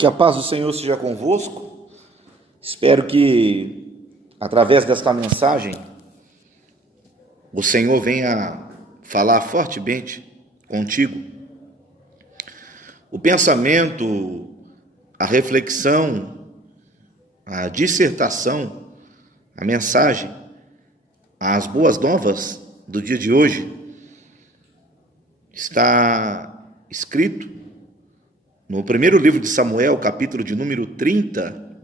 Que a paz do Senhor seja convosco. Espero que, através desta mensagem, o Senhor venha falar fortemente contigo. O pensamento, a reflexão, a dissertação, a mensagem, as boas novas do dia de hoje está escrito no primeiro livro de Samuel, capítulo de número 30,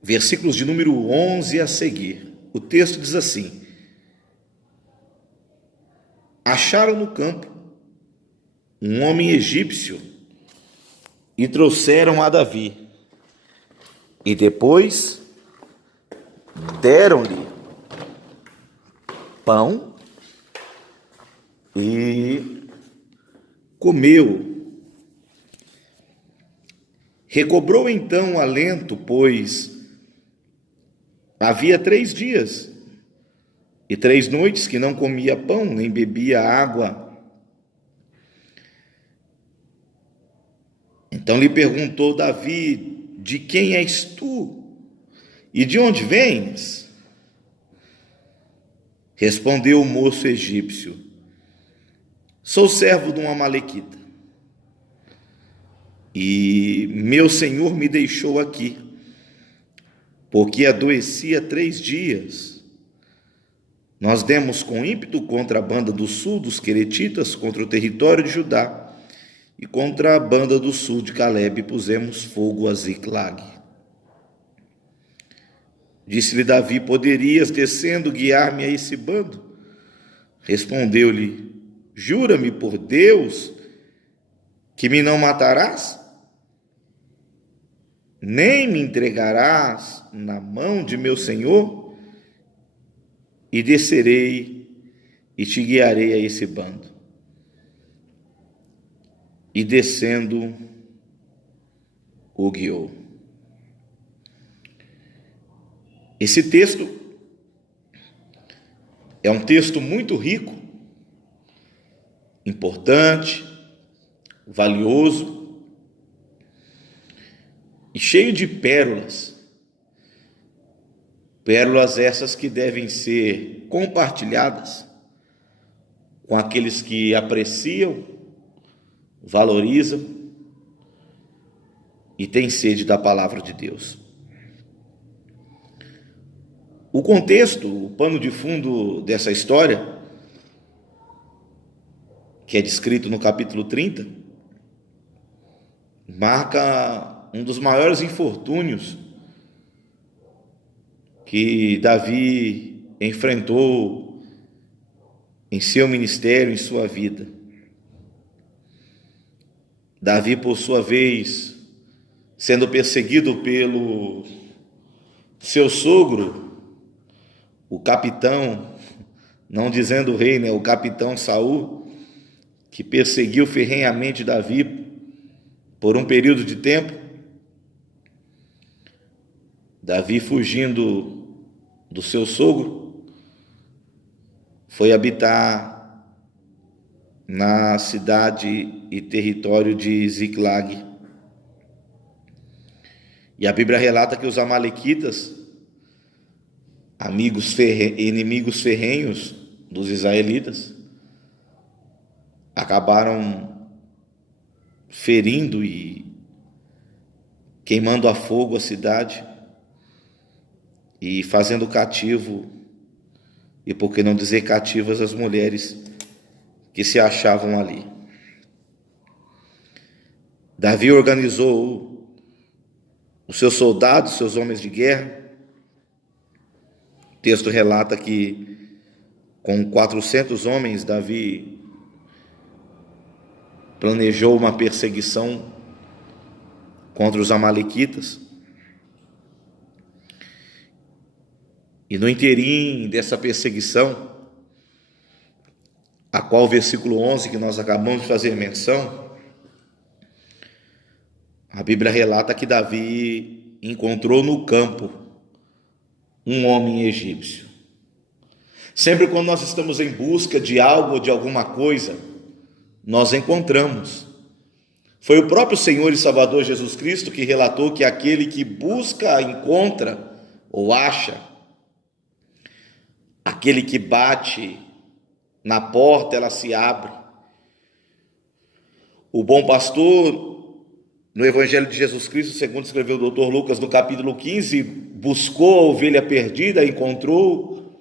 versículos de número 11 a seguir. O texto diz assim: acharam no campo um homem egípcio e trouxeram a Davi, e depois deram-lhe pão e comeu. Recobrou então o alento, pois havia 3 dias e 3 noites que não comia pão, nem bebia água. Então lhe perguntou Davi: de quem és tu? E de onde vens? Respondeu o moço egípcio: sou servo de um amalequita, e meu senhor me deixou aqui, porque adoecia 3 dias. Nós demos com ímpeto contra a banda do sul dos queretitas, contra o território de Judá, e contra a banda do sul de Calebe pusemos fogo a Ziclag. Disse-lhe Davi: poderias, descendo, guiar-me a esse bando? Respondeu-lhe: jura-me por Deus que me não matarás, nem me entregarás na mão de meu senhor, e descerei e te guiarei a esse bando. E descendo, o guiou. Esse texto é um texto muito rico, importante, valioso e cheio de pérolas. Pérolas essas que devem ser compartilhadas com aqueles que apreciam, valorizam e têm sede da palavra de Deus. O contexto, o pano de fundo dessa história, que é descrito no capítulo 30, marca um dos maiores infortúnios que Davi enfrentou em seu ministério, em sua vida. Davi, por sua vez, sendo perseguido pelo seu sogro, o capitão, não dizendo o rei, né, o capitão Saul, que perseguiu ferrenhamente Davi por um período de tempo. Davi, fugindo do seu sogro, foi habitar na cidade e território de Ziclag. E a Bíblia relata que os amalequitas, inimigos ferrenhos dos israelitas, acabaram ferindo e queimando a fogo a cidade e fazendo cativo, e por que não dizer cativas, as mulheres que se achavam ali. Davi organizou os seus soldados, seus homens de guerra. O texto relata que com 400 homens Davi planejou uma perseguição contra os amalequitas. E no interim dessa perseguição, a qual o versículo 11 que nós acabamos de fazer menção, a Bíblia relata que Davi encontrou no campo um homem egípcio. Sempre quando nós estamos em busca de algo ou de alguma coisa, nós encontramos. Foi o próprio Senhor e Salvador Jesus Cristo que relatou que aquele que busca, encontra ou acha, aquele que bate na porta, ela se abre. O bom pastor, no Evangelho de Jesus Cristo, segundo escreveu o Dr. Lucas, no capítulo 15, buscou a ovelha perdida, encontrou.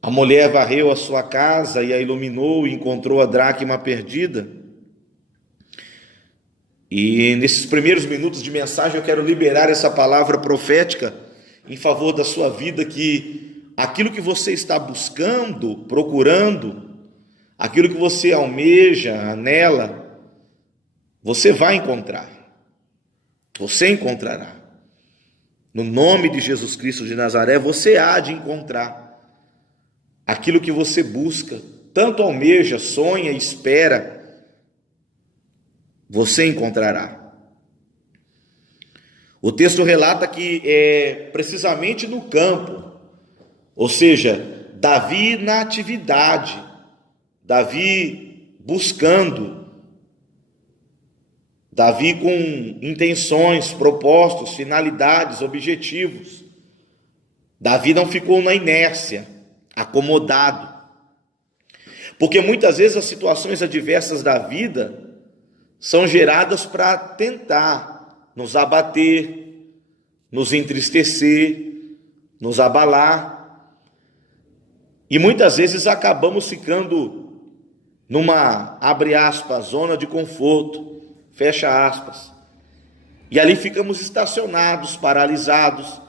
A mulher varreu a sua casa e a iluminou e encontrou a dracma perdida. E nesses primeiros minutos de mensagem eu quero liberar essa palavra profética em favor da sua vida, que aquilo que você está buscando, procurando, aquilo que você almeja, anela, você vai encontrar. Você encontrará. No nome de Jesus Cristo de Nazaré, você há de encontrar aquilo que você busca, tanto almeja, sonha, espera, você encontrará. O texto relata que é precisamente no campo, ou seja, Davi na atividade, Davi buscando, Davi com intenções, propósitos, finalidades, objetivos. Davi não ficou na inércia, acomodado. Porque muitas vezes as situações adversas da vida são geradas para tentar nos abater, nos entristecer, nos abalar. E muitas vezes acabamos ficando numa, abre aspas, zona de conforto, fecha aspas. E ali ficamos estacionados, paralisados,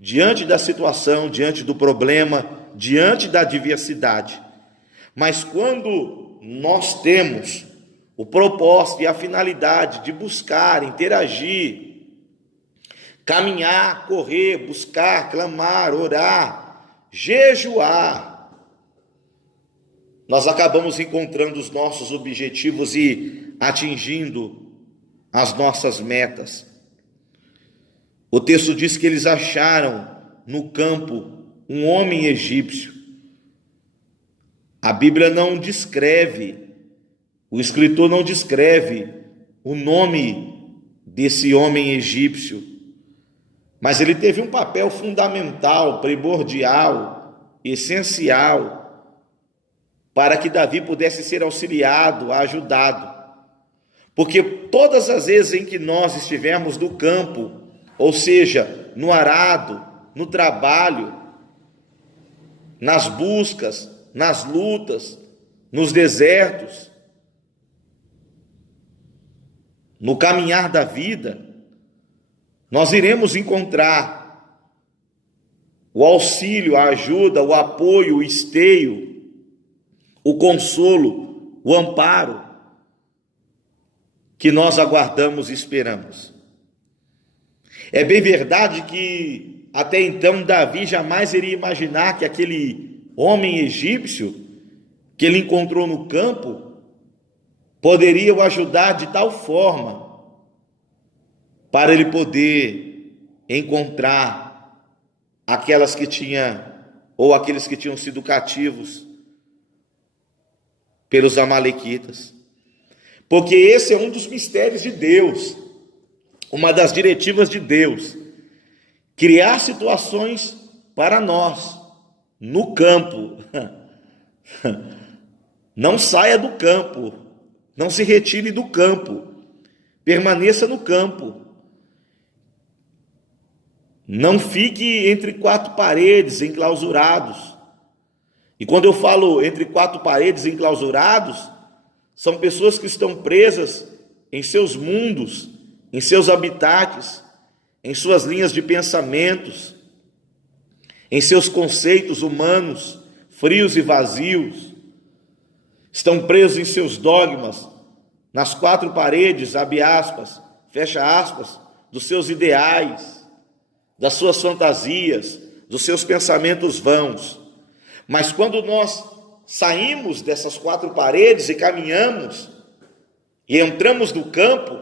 diante da situação, diante do problema, diante da adversidade. Mas quando nós temos o propósito e a finalidade de buscar, interagir, caminhar, correr, buscar, clamar, orar, jejuar, nós acabamos encontrando os nossos objetivos e atingindo as nossas metas. O texto diz que eles acharam no campo um homem egípcio. A Bíblia não descreve, o escritor não descreve o nome desse homem egípcio, mas ele teve um papel fundamental, primordial, essencial, para que Davi pudesse ser auxiliado, ajudado. Porque todas as vezes em que nós estivermos no campo, ou seja, no arado, no trabalho, nas buscas, nas lutas, nos desertos, no caminhar da vida, nós iremos encontrar o auxílio, a ajuda, o apoio, o esteio, o consolo, o amparo que nós aguardamos e esperamos. É bem verdade que até então Davi jamais iria imaginar que aquele homem egípcio que ele encontrou no campo poderia o ajudar de tal forma para ele poder encontrar aquelas que tinha ou aqueles que tinham sido cativos pelos amalequitas. Porque esse é um dos mistérios de Deus, uma das diretivas de Deus, criar situações para nós, no campo. Não saia do campo, não se retire do campo, permaneça no campo. Não fique entre quatro paredes, enclausurados. E quando eu falo entre quatro paredes enclausurados, são pessoas que estão presas em seus mundos, em seus habitats, em suas linhas de pensamentos, em seus conceitos humanos, frios e vazios. Estão presos em seus dogmas, nas quatro paredes, abre aspas, fecha aspas, dos seus ideais, das suas fantasias, dos seus pensamentos vãos. Mas quando nós saímos dessas quatro paredes e caminhamos e entramos no campo,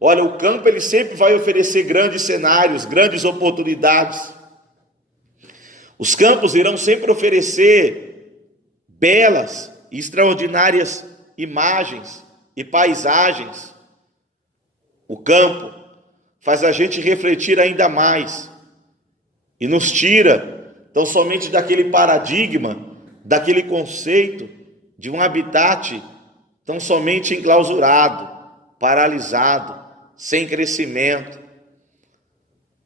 olha, o campo ele sempre vai oferecer grandes cenários, grandes oportunidades. Os campos irão sempre oferecer belas e extraordinárias imagens, e paisagens, o campo, faz a gente refletir ainda mais e nos tira tão somente daquele paradigma, daquele conceito de um habitat tão somente enclausurado, paralisado, sem crescimento.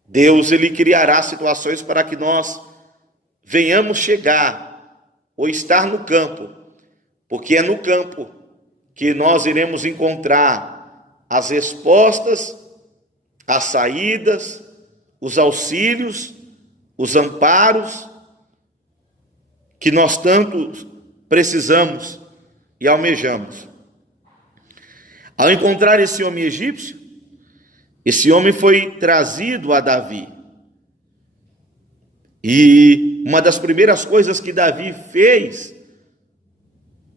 Deus, ele criará situações para que nós venhamos chegar ou estar no campo, porque é no campo que nós iremos encontrar as respostas, as saídas, os auxílios, os amparos que nós tanto precisamos e almejamos. Ao encontrar esse homem egípcio, esse homem foi trazido a Davi. E uma das primeiras coisas que Davi fez,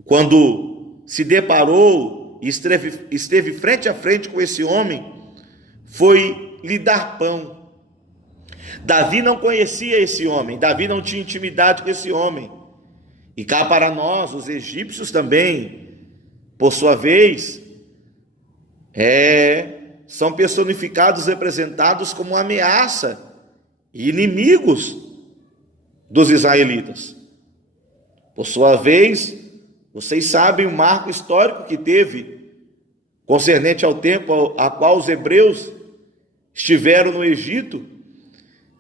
quando se deparou e esteve frente a frente com esse homem, foi lhe dar pão. Davi não conhecia esse homem, Davi não tinha intimidade com esse homem. E cá para nós, os egípcios também, por sua vez, são personificados, representados como ameaça e inimigos dos israelitas. Por sua vez, vocês sabem o marco histórico que teve concernente ao tempo a qual os hebreus estiveram no Egito,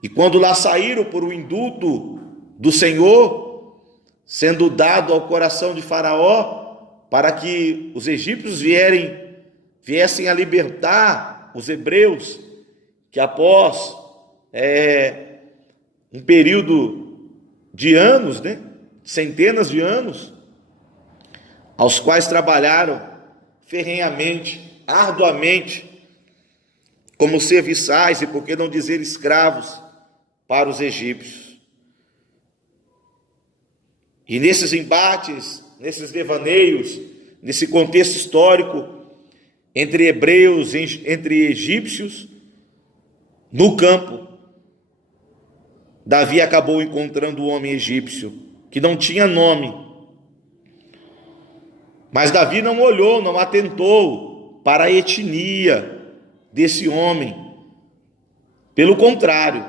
e quando lá saíram por um indulto do Senhor, sendo dado ao coração de Faraó, para que os egípcios viessem a libertar os hebreus, que após um período de anos, centenas de anos, aos quais trabalharam ferrenhamente, arduamente, como serviçais e por que não dizer escravos para os egípcios. E nesses embates, nesses devaneios, nesse contexto histórico, entre hebreus, entre egípcios, no campo, Davi acabou encontrando o homem egípcio, que não tinha nome. Mas Davi não olhou, não atentou para a etnia desse homem. Pelo contrário,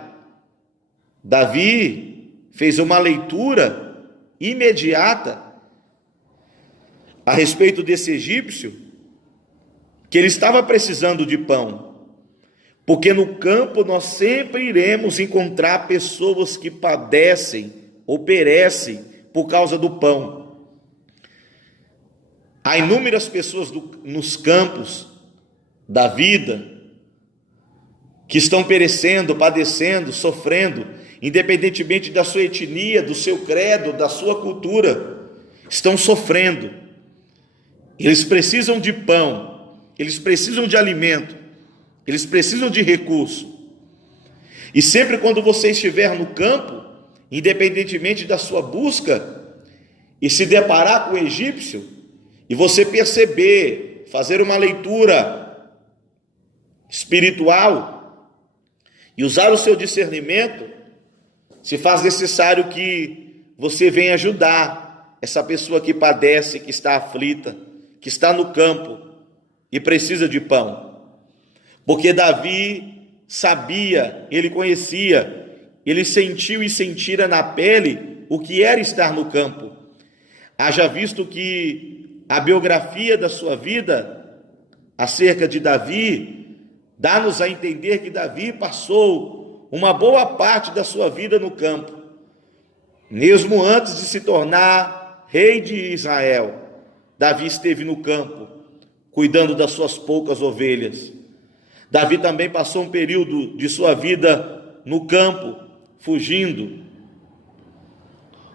Davi fez uma leitura imediata a respeito desse egípcio, que ele estava precisando de pão, porque no campo nós sempre iremos encontrar pessoas que padecem ou perecem por causa do pão. Há inúmeras pessoas nos campos da vida que estão perecendo, padecendo, sofrendo, independentemente da sua etnia, do seu credo, da sua cultura, estão sofrendo. Eles precisam de pão, eles precisam de alimento, eles precisam de recurso. E sempre quando você estiver no campo, independentemente da sua busca, e se deparar com o egípcio, e você perceber, fazer uma leitura espiritual, e usar o seu discernimento, se faz necessário que você venha ajudar essa pessoa que padece, que está aflita, que está no campo e precisa de pão. Porque Davi sabia, ele conhecia, ele sentiu e sentira na pele o que era estar no campo. Haja visto que a biografia da sua vida, acerca de Davi, dá-nos a entender que Davi passou uma boa parte da sua vida no campo. Mesmo antes de se tornar rei de Israel, Davi esteve no campo, cuidando das suas poucas ovelhas. Davi também passou um período de sua vida no campo, fugindo,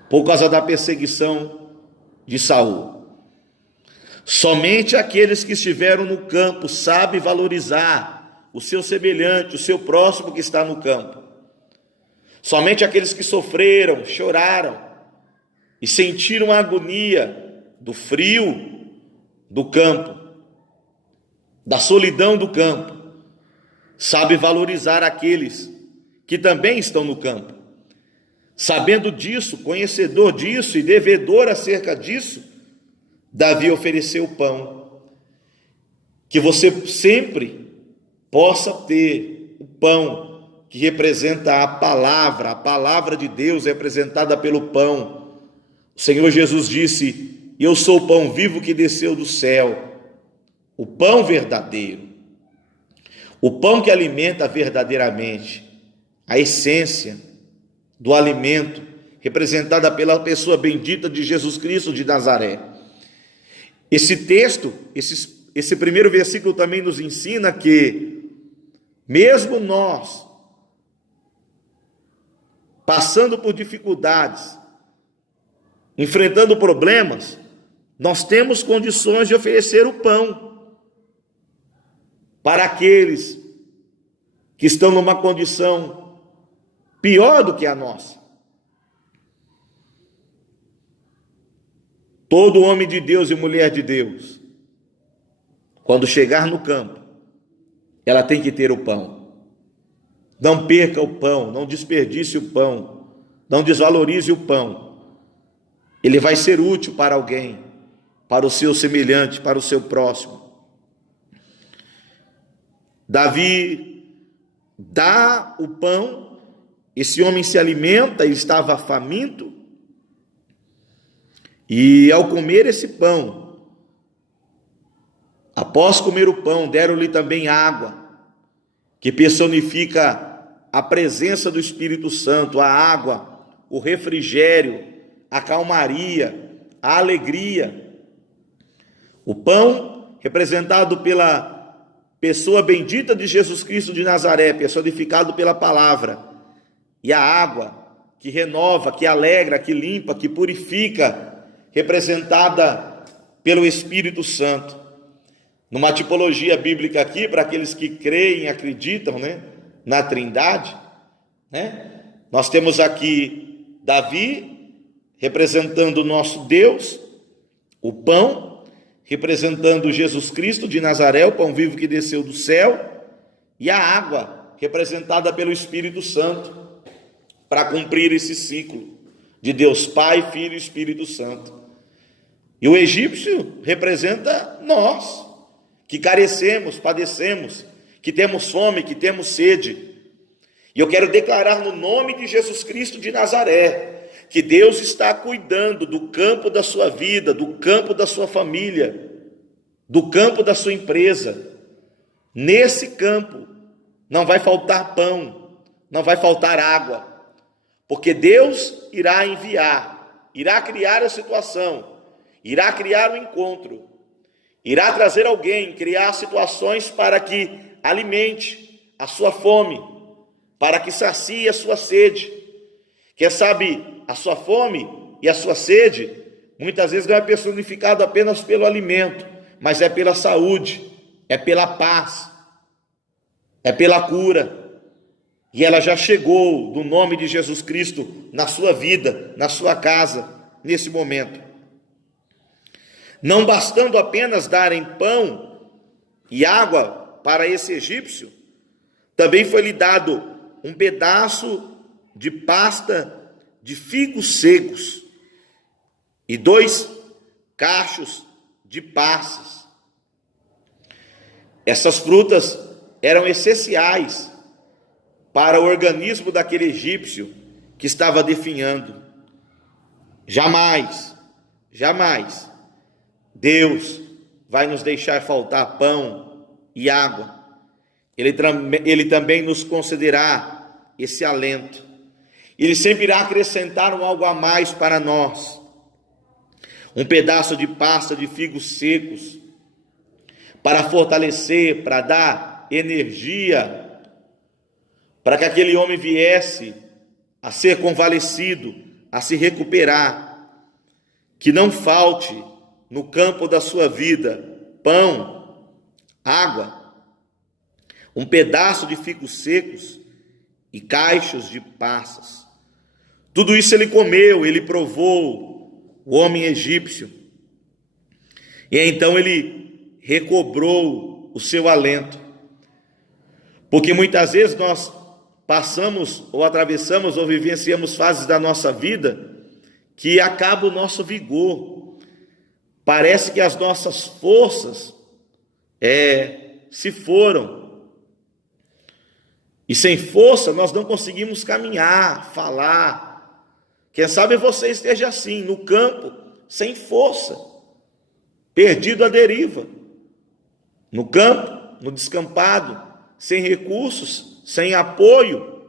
por causa da perseguição de Saul. Somente aqueles que estiveram no campo sabem valorizar o seu semelhante, o seu próximo que está no campo. Somente aqueles que sofreram, choraram e sentiram a agonia do frio do campo, da solidão do campo, sabem valorizar aqueles que também estão no campo. Sabendo disso, conhecedor disso e devedor acerca disso, Davi ofereceu pão. que você sempre possa ter o pão que representa a palavra de Deus representada pelo pão. O Senhor Jesus disse: eu sou o pão vivo que desceu do céu, o pão verdadeiro, o pão que alimenta verdadeiramente, a essência do alimento representada pela pessoa bendita de Jesus Cristo de Nazaré. Esse texto, esse primeiro versículo também nos ensina que, mesmo nós, passando por dificuldades, enfrentando problemas, nós temos condições de oferecer o pão para aqueles que estão numa condição pior do que a nossa. Todo homem de Deus e mulher de Deus, quando chegar no campo, ela tem que ter o pão. Não perca o pão, não desperdice o pão, não desvalorize o pão. Ele vai ser útil para alguém, para o seu semelhante, para o seu próximo. Davi dá o pão, esse homem se alimenta, ele estava faminto, e ao comer esse pão, após comer o pão, deram-lhe também água, que personifica a presença do Espírito Santo, a água, o refrigério, a calmaria, a alegria. O pão, representado pela pessoa bendita de Jesus Cristo de Nazaré, personificado pela palavra, e a água, que renova, que alegra, que limpa, que purifica, representada pelo Espírito Santo. Numa tipologia bíblica aqui, para aqueles que creem e acreditam, na Trindade, nós temos aqui Davi, representando o nosso Deus, o pão, representando Jesus Cristo de Nazaré, o pão vivo que desceu do céu, e a água, representada pelo Espírito Santo, para cumprir esse ciclo de Deus Pai, Filho e Espírito Santo. E o egípcio representa nós, que carecemos, padecemos, que temos fome, que temos sede. E eu quero declarar no nome de Jesus Cristo de Nazaré, que Deus está cuidando do campo da sua vida, do campo da sua família, do campo da sua empresa. Nesse campo não vai faltar pão, não vai faltar água, porque Deus irá enviar, irá criar a situação, irá criar o encontro, irá trazer alguém, criar situações para que alimente a sua fome, para que sacie a sua sede. Quem sabe a sua fome e a sua sede, muitas vezes não é personificado apenas pelo alimento, mas é pela saúde, é pela paz, é pela cura. E ela já chegou, no nome de Jesus Cristo, na sua vida, na sua casa, nesse momento. Não bastando apenas darem pão e água para esse egípcio, também foi-lhe dado um pedaço de pasta de figos secos e 2 cachos de passas. Essas frutas eram essenciais para o organismo daquele egípcio que estava definhando. Jamais Deus vai nos deixar faltar pão e água. Ele também nos concederá esse alento. Ele sempre irá acrescentar um algo a mais para nós. Um pedaço de pasta de figos secos, para fortalecer, para dar energia, para que aquele homem viesse a ser convalescido, a se recuperar. Que não falte no campo da sua vida pão, água, um pedaço de figos secos e cachos de passas. Tudo isso ele comeu, ele provou, o homem egípcio. E então ele recobrou o seu alento. Porque muitas vezes nós passamos ou atravessamos ou vivenciamos fases da nossa vida que acaba o nosso vigor. Parece que as nossas forças, se foram. E sem força nós não conseguimos caminhar, falar. Quem sabe você esteja assim, no campo, sem força, perdido à deriva. No campo, no descampado, sem recursos, sem apoio,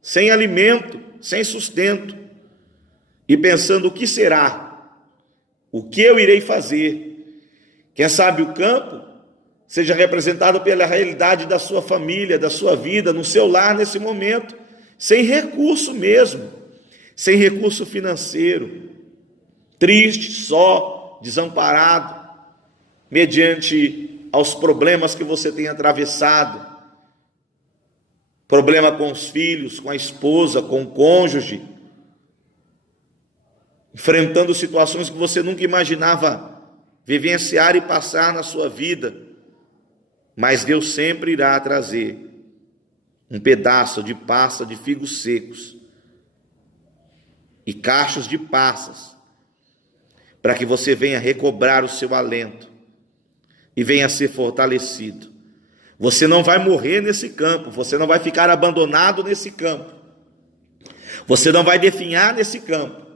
sem alimento, sem sustento. E pensando: o que será? O que eu irei fazer? Quem sabe o campo seja representado pela realidade da sua família, da sua vida, no seu lar nesse momento, sem recurso mesmo, sem recurso financeiro, triste, só, desamparado, mediante aos problemas que você tem atravessado, problema com os filhos, com a esposa, com o cônjuge, enfrentando situações que você nunca imaginava vivenciar e passar na sua vida. Mas Deus sempre irá trazer um pedaço de pasta de figos secos e cachos de passas, para que você venha recobrar o seu alento e venha ser fortalecido. Você não vai morrer nesse campo, você não vai ficar abandonado nesse campo, você não vai definhar nesse campo.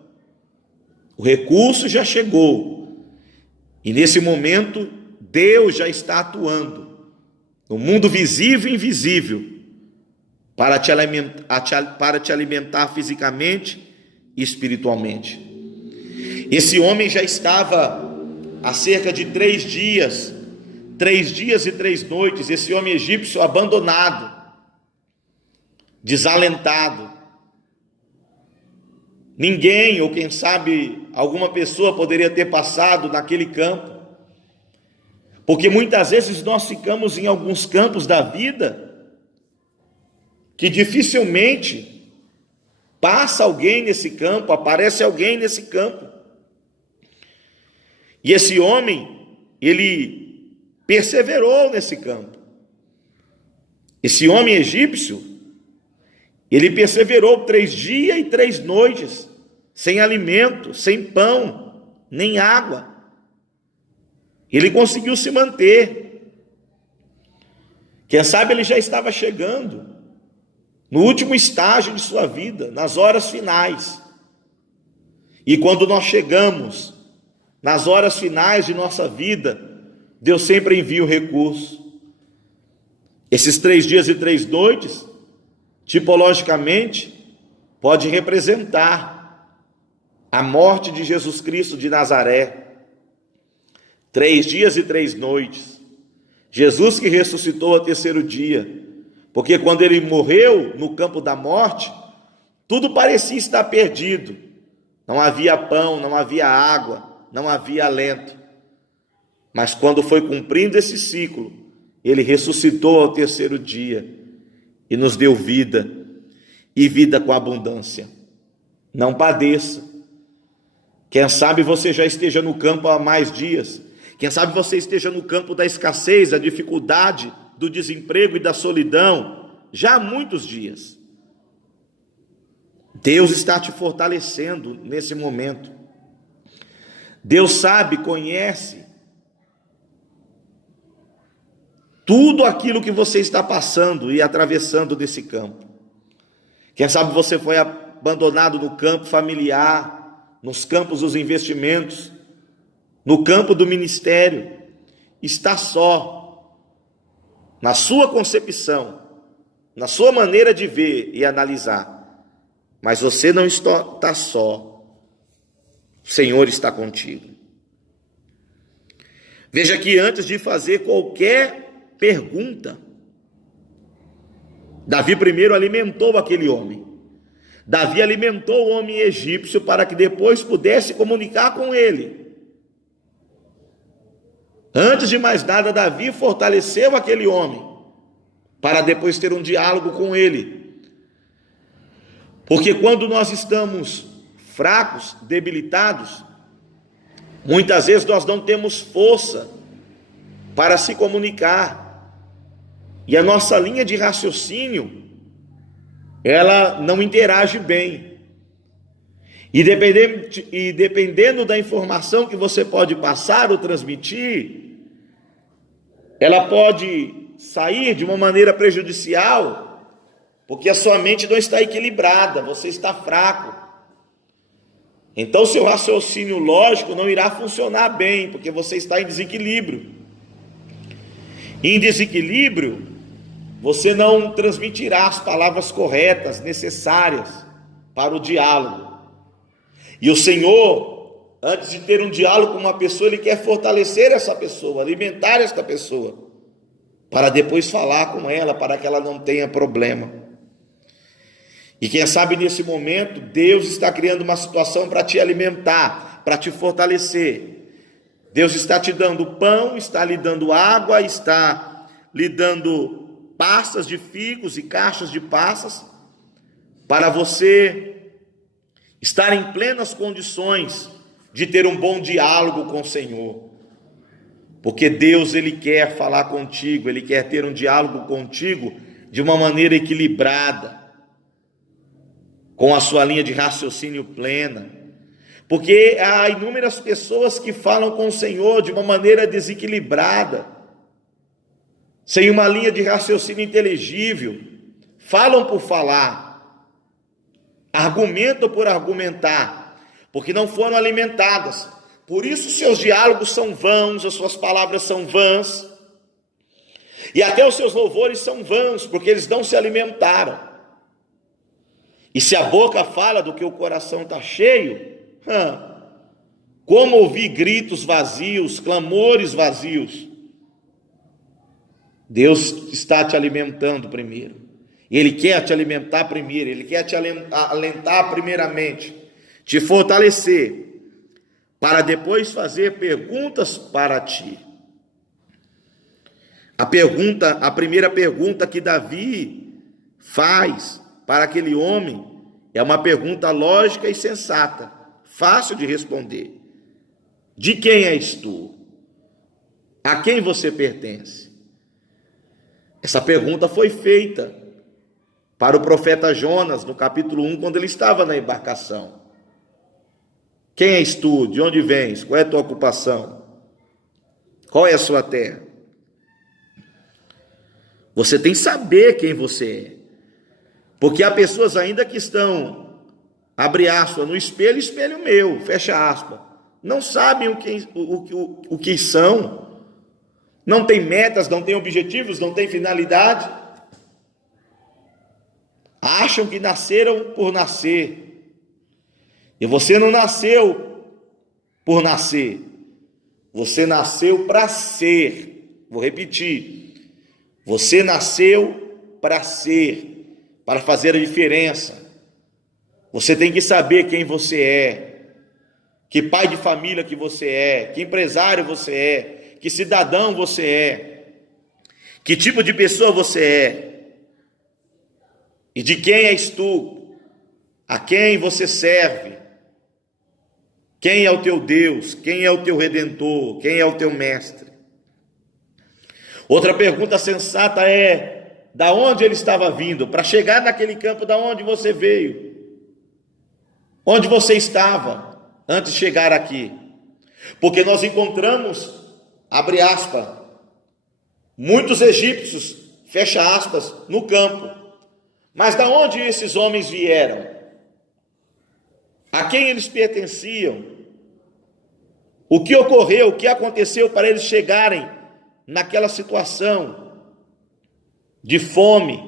O recurso já chegou e nesse momento Deus já está atuando no mundo visível e invisível, para te alimentar fisicamente e espiritualmente. Esse homem já estava há cerca de 3 dias e 3 noites, esse homem egípcio abandonado, desalentado. Ninguém, ou quem sabe alguma pessoa, poderia ter passado naquele campo, porque muitas vezes nós ficamos em alguns campos da vida que dificilmente passa alguém nesse campo, aparece alguém nesse campo. E esse homem, ele perseverou nesse campo. Esse homem egípcio, ele perseverou 3 dias e 3 noites, sem alimento, sem pão, nem água. Ele conseguiu se manter. Quem sabe ele já estava chegando no último estágio de sua vida, nas horas finais. E quando nós chegamos nas horas finais de nossa vida, Deus sempre envia o recurso. Esses 3 dias e 3 noites, tipologicamente, pode representar a morte de Jesus Cristo de Nazaré. 3 dias e 3 noites. Jesus que ressuscitou ao 3º dia, porque quando ele morreu no campo da morte, tudo parecia estar perdido. Não havia pão, não havia água, não havia alento. Mas quando foi cumprindo esse ciclo, ele ressuscitou ao 3º dia e nos deu vida, e vida com abundância. Não padeça. Quem sabe você já esteja no campo há mais dias. Quem sabe você esteja no campo da escassez, da dificuldade, do desemprego e da solidão, já há muitos dias. Deus está te fortalecendo nesse momento. Deus sabe, conhece tudo aquilo que você está passando e atravessando desse campo. Quem sabe você foi abandonado no campo familiar, nos campos dos investimentos, no campo do ministério, está só, na sua concepção, na sua maneira de ver e analisar, mas você não está só, o Senhor está contigo. Veja que antes de fazer qualquer pergunta, Davi primeiro alimentou aquele homem. Davi alimentou o homem egípcio para que depois pudesse comunicar com ele. Antes de mais nada, Davi fortaleceu aquele homem, para depois ter um diálogo com ele. Porque quando nós estamos fracos, debilitados, muitas vezes nós não temos força para se comunicar. E a nossa linha de raciocínio, ela não interage bem. E dependendo da informação que você pode passar ou transmitir, ela pode sair de uma maneira prejudicial, porque a sua mente não está equilibrada, você está fraco. Então seu raciocínio lógico não irá funcionar bem, porque você está em desequilíbrio. Em desequilíbrio, você não transmitirá as palavras corretas, necessárias para o diálogo. E o Senhor, antes de ter um diálogo com uma pessoa, Ele quer fortalecer essa pessoa, alimentar esta pessoa, para depois falar com ela, para que ela não tenha problema. E quem sabe nesse momento, Deus está criando uma situação para te alimentar, para te fortalecer. Deus está te dando pão, está lhe dando água, está lhe dando pastas de figos e caixas de passas, para você estar em plenas condições de ter um bom diálogo com o Senhor. Porque Deus, Ele quer falar contigo, Ele quer ter um diálogo contigo de uma maneira equilibrada, com a sua linha de raciocínio plena. Porque há inúmeras pessoas que falam com o Senhor de uma maneira desequilibrada, sem uma linha de raciocínio inteligível, falam por falar, argumentam por argumentar, porque não foram alimentadas. Por isso seus diálogos são vãos, as suas palavras são vãs, e até os seus louvores são vãos, porque eles não se alimentaram. E se a boca fala do que o coração está cheio, como ouvir gritos vazios, clamores vazios? Deus está te alimentando primeiro. Ele quer te alimentar primeiro, Ele quer te alentar primeiramente, te fortalecer, para depois fazer perguntas para ti. A primeira pergunta que Davi faz para aquele homem é uma pergunta lógica e sensata, fácil de responder. De quem és tu? A quem você pertence? Essa pergunta foi feita para o profeta Jonas, no capítulo 1, quando ele estava na embarcação. Quem és tu? De onde vens? Qual é a tua ocupação? Qual é a sua terra? Você tem que saber quem você é. Porque há pessoas ainda que estão, abre aspas, no espelho, espelho meu, fecha aspas. Não sabem o que são. Não tem metas, não tem objetivos, não tem finalidade. Acham que nasceram por nascer. E você não nasceu por nascer. Você nasceu para ser. Vou repetir. Você nasceu para ser, para fazer a diferença. Você tem que saber quem você é, que pai de família que você é, que empresário você é, que cidadão você é, que tipo de pessoa você é, e de quem és tu, a quem você serve, quem é o teu Deus, quem é o teu Redentor, quem é o teu Mestre. Outra pergunta sensata é, da onde ele estava vindo? Para chegar naquele campo, da onde você veio? Onde você estava antes de chegar aqui? Porque nós encontramos, abre aspas, muitos egípcios, fecha aspas, no campo. Mas da onde esses homens vieram? A quem eles pertenciam? O que ocorreu, o que aconteceu para eles chegarem naquela situação de fome,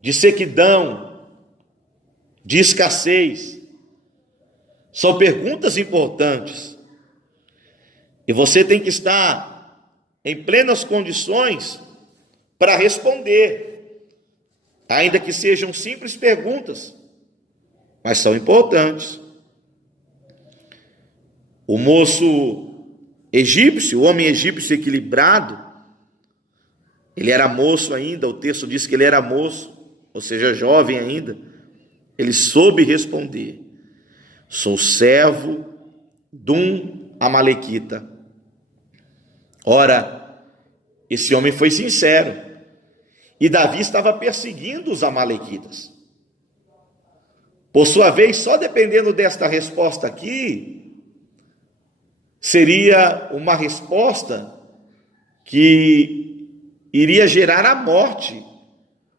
de sequidão, de escassez? São perguntas importantes. E você tem que estar em plenas condições para responder, ainda que sejam simples perguntas, mas são importantes. O moço egípcio, o homem egípcio equilibrado, ele era moço ainda, o texto diz que ele era moço, ou seja, jovem ainda, ele soube responder: sou servo de um amalequita. Ora, esse homem foi sincero, e Davi estava perseguindo os amalequitas. Por sua vez, só dependendo desta resposta aqui, seria uma resposta que iria gerar a morte,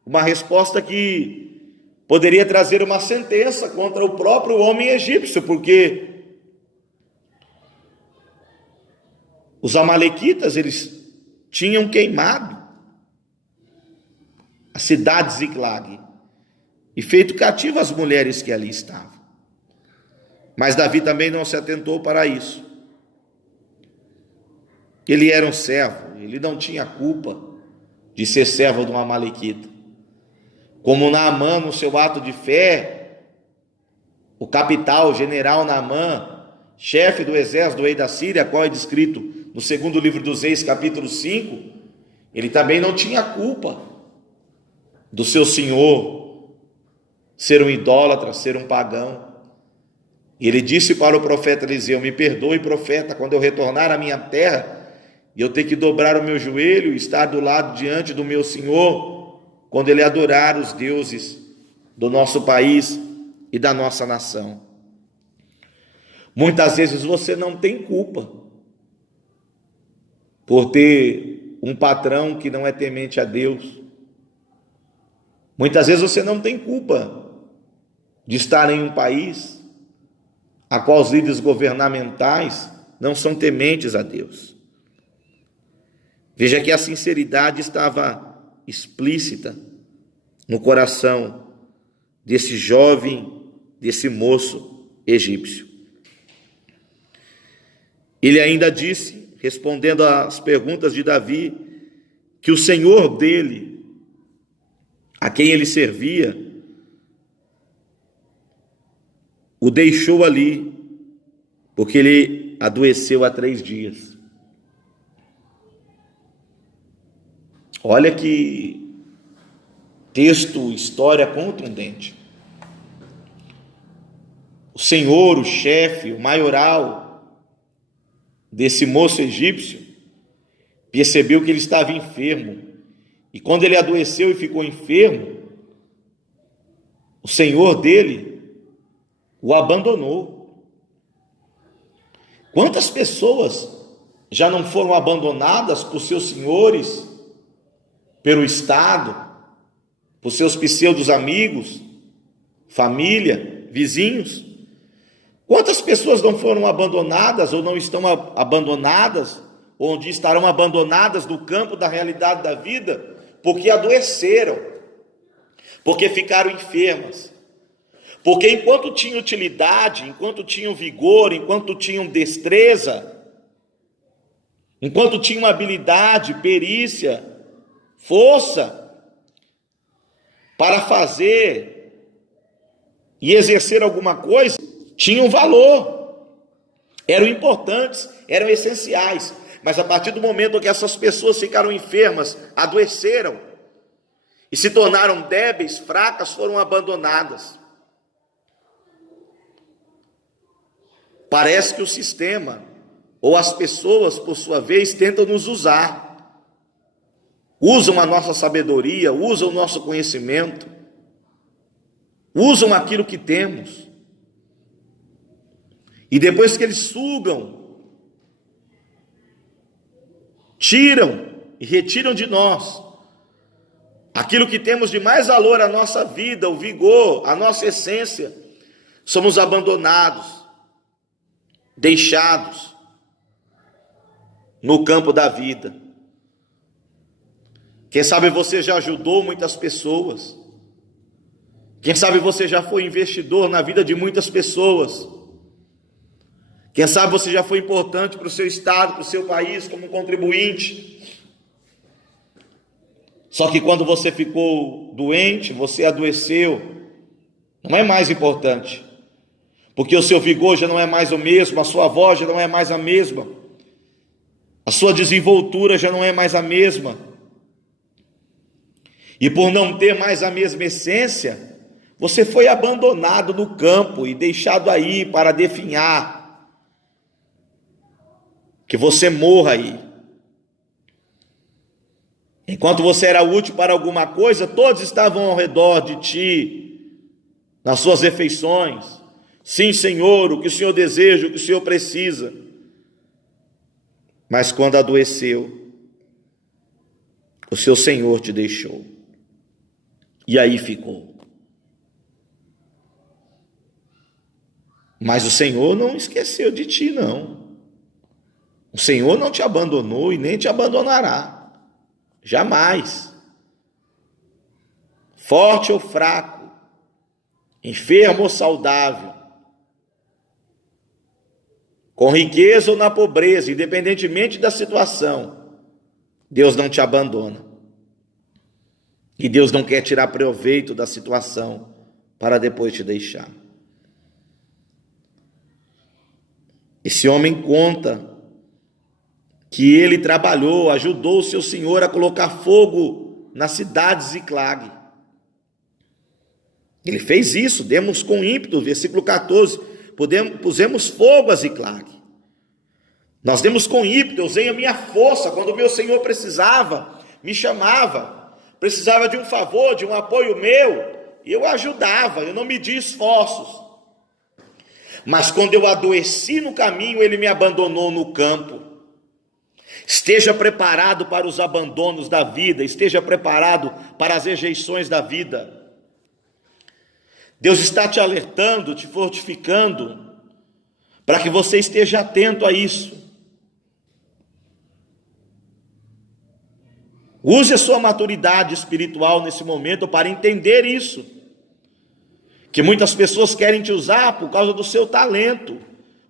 uma resposta que poderia trazer uma sentença contra o próprio homem egípcio, porque os amalequitas, eles tinham queimado a cidade de Ziclag e feito cativo as mulheres que ali estavam. Mas Davi também não se atentou para isso. Ele era um servo, ele não tinha culpa de ser servo de um amalequita. Como Naamã, no seu ato de fé, o capital, o general Naamã, chefe do exército do rei da Síria, qual é descrito no segundo livro dos Reis, capítulo 5, ele também não tinha culpa do seu senhor ser um idólatra, ser um pagão. E ele disse para o profeta Eliseu: me perdoe, profeta, quando eu retornar à minha terra e eu ter que dobrar o meu joelho e estar do lado diante do meu senhor, quando ele adorar os deuses do nosso país e da nossa nação. Muitas vezes você não tem culpa por ter um patrão que não é temente a Deus. Muitas vezes você não tem culpa de estar em um país a qual os líderes governamentais não são tementes a Deus. Veja que a sinceridade estava explícita no coração desse jovem, desse moço egípcio. Ele ainda disse, respondendo às perguntas de Davi, que o Senhor dele, a quem ele servia, o deixou ali, porque ele adoeceu há 3 dias. Olha que texto, história contundente. O senhor, o chefe, o maioral desse moço egípcio percebeu que ele estava enfermo. E quando ele adoeceu e ficou enfermo, o senhor dele o abandonou. Quantas pessoas já não foram abandonadas por seus senhores, pelo Estado, por seus pseudos amigos, família, vizinhos? Quantas pessoas não foram abandonadas ou não estão abandonadas, onde estarão abandonadas no campo da realidade da vida, porque adoeceram, porque ficaram enfermas, porque enquanto tinham utilidade, enquanto tinham vigor, enquanto tinham destreza, enquanto tinham habilidade, perícia, força para fazer e exercer alguma coisa, tinham valor, eram importantes, eram essenciais. Mas a partir do momento que essas pessoas ficaram enfermas, adoeceram e se tornaram débeis, fracas, foram abandonadas. Parece que o sistema ou as pessoas, por sua vez, tentam nos usar. Usam a nossa sabedoria, usam o nosso conhecimento, usam aquilo que temos. E depois que eles sugam, tiram e retiram de nós aquilo que temos de mais valor, a nossa vida, o vigor, a nossa essência, somos abandonados, deixados no campo da vida. Quem sabe você já ajudou muitas pessoas. Quem sabe você já foi investidor na vida de muitas pessoas. Quem sabe você já foi importante para o seu estado, para o seu país, como contribuinte. Só que quando você ficou doente, você adoeceu, não é mais importante, porque o seu vigor já não é mais o mesmo, a sua voz já não é mais a mesma, a sua desenvoltura já não é mais a mesma. E por não ter mais a mesma essência, você foi abandonado no campo e deixado aí para definhar. Que você morra aí. Enquanto você era útil para alguma coisa, todos estavam ao redor de ti, nas suas refeições. Sim, Senhor, o que o Senhor deseja, o que o Senhor precisa. Mas quando adoeceu, o seu senhor te deixou. E aí ficou. Mas o Senhor não esqueceu de ti, não. O Senhor não te abandonou e nem te abandonará. Jamais. Forte ou fraco, enfermo ou saudável, com riqueza ou na pobreza, independentemente da situação, Deus não te abandona. E Deus não quer tirar proveito da situação para depois te deixar. Esse homem conta que ele trabalhou, ajudou o seu senhor a colocar fogo na cidade de Ziclag. Ele fez isso, demos com ímpeto, versículo 14, pusemos fogo a Ziclag. Nós demos com ímpeto, eu usei a minha força, quando o meu senhor precisava, me chamava, precisava de um favor, de um apoio meu, eu ajudava, eu não medi esforços. Mas quando eu adoeci no caminho, ele me abandonou no campo. Esteja preparado para os abandonos da vida, esteja preparado para as rejeições da vida. Deus está te alertando, te fortificando, para que você esteja atento a isso. Use a sua maturidade espiritual nesse momento para entender isso. Que muitas pessoas querem te usar por causa do seu talento,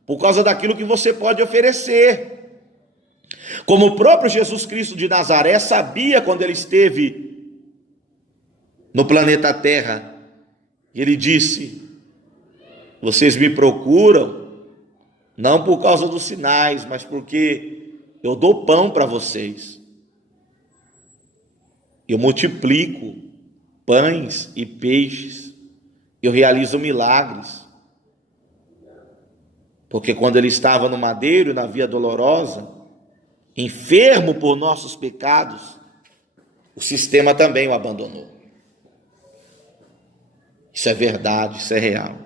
por causa daquilo que você pode oferecer. Como o próprio Jesus Cristo de Nazaré sabia quando ele esteve no planeta Terra, ele disse: vocês me procuram, não por causa dos sinais, mas porque eu dou pão para vocês. Eu multiplico pães e peixes, eu realizo milagres. Porque quando ele estava no madeiro, na via dolorosa, enfermo por nossos pecados, o sistema também o abandonou. Isso é verdade, isso é real.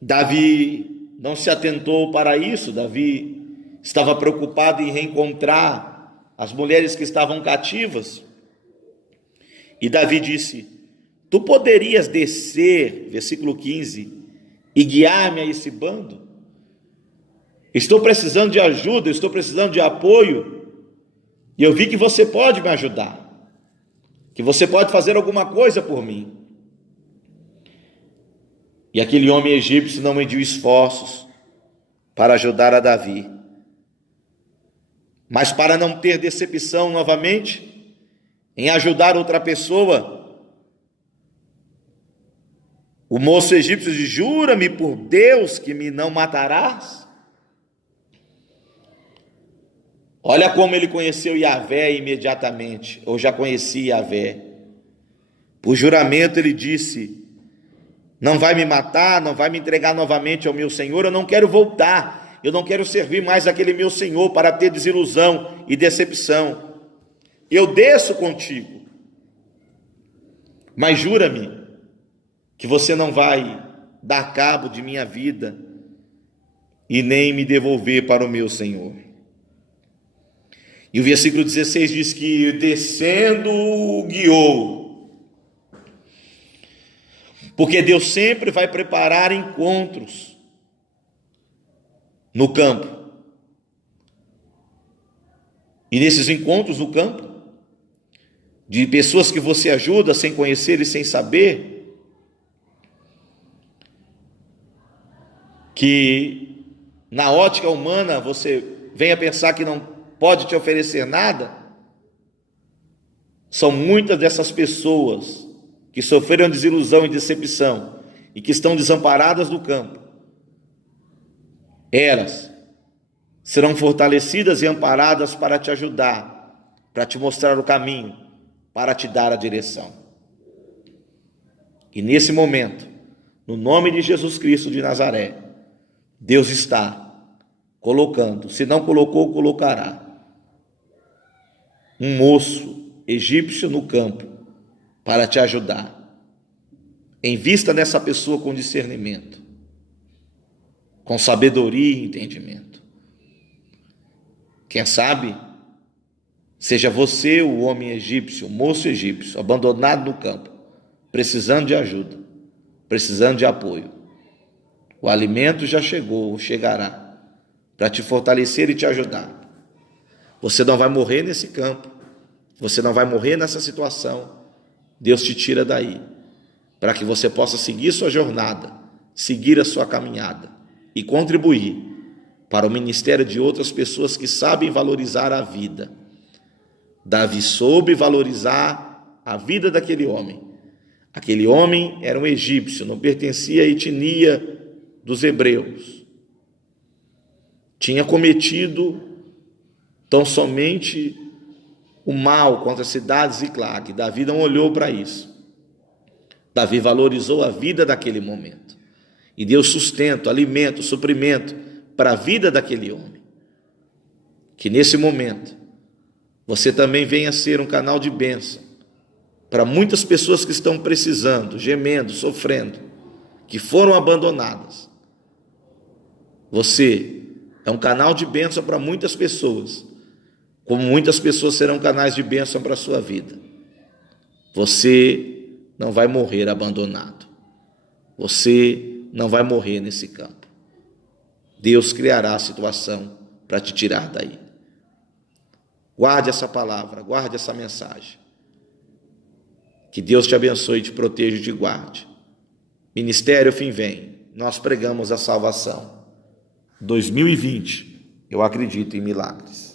Davi não se atentou para isso. Davi estava preocupado em reencontrar as mulheres que estavam cativas. E Davi disse: tu poderias descer, versículo 15, e guiar-me a esse bando? Estou precisando de ajuda, estou precisando de apoio, e eu vi que você pode me ajudar, que você pode fazer alguma coisa por mim. E aquele homem egípcio não mediu esforços para ajudar a Davi. Mas para não ter decepção novamente, em ajudar outra pessoa, o moço egípcio diz: jura-me por Deus que me não matarás? Olha como ele conheceu Yahvé imediatamente, ou já conhecia Yahvé. Por juramento ele disse: não vai me matar, não vai me entregar novamente ao meu Senhor, eu não quero voltar, eu não quero servir mais aquele meu Senhor para ter desilusão e decepção. Eu desço contigo, mas jura-me que você não vai dar cabo de minha vida e nem me devolver para o meu Senhor. E o versículo 16 diz que descendo o guiou, porque Deus sempre vai preparar encontros no campo. E nesses encontros no campo, de pessoas que você ajuda sem conhecer e sem saber, que na ótica humana você venha pensar que não pode te oferecer nada, são muitas dessas pessoas que sofreram desilusão e decepção e que estão desamparadas no campo. Elas serão fortalecidas e amparadas para te ajudar, para te mostrar o caminho, para te dar a direção. E nesse momento, no nome de Jesus Cristo de Nazaré, Deus está colocando, se não colocou, colocará um moço egípcio no campo para te ajudar. Invista nessa pessoa com discernimento, com sabedoria e entendimento. Quem sabe Seja você o homem egípcio, o moço egípcio, abandonado no campo, precisando de ajuda, precisando de apoio. O alimento já chegou, chegará, para te fortalecer e te ajudar. Você não vai morrer nesse campo, você não vai morrer nessa situação. Deus te tira daí, para que você possa seguir sua jornada, seguir a sua caminhada e contribuir para o ministério de outras pessoas que sabem valorizar a vida. Davi soube valorizar a vida daquele homem. Aquele homem era um egípcio, não pertencia à etnia dos hebreus. Tinha cometido tão somente o mal contra as cidades de Ziclag. Davi não olhou para isso. Davi valorizou a vida daquele momento e deu sustento, alimento, suprimento para a vida daquele homem. Que nesse momento você também venha ser um canal de bênção para muitas pessoas que estão precisando, gemendo, sofrendo, que foram abandonadas. Você é um canal de bênção para muitas pessoas, como muitas pessoas serão canais de bênção para a sua vida. Você não vai morrer abandonado. Você não vai morrer nesse campo. Deus criará a situação para te tirar daí. Guarde essa palavra, guarde essa mensagem. Que Deus te abençoe, te proteja e te guarde. Ministério Fim Vem, nós pregamos a salvação. 2020, eu acredito em milagres.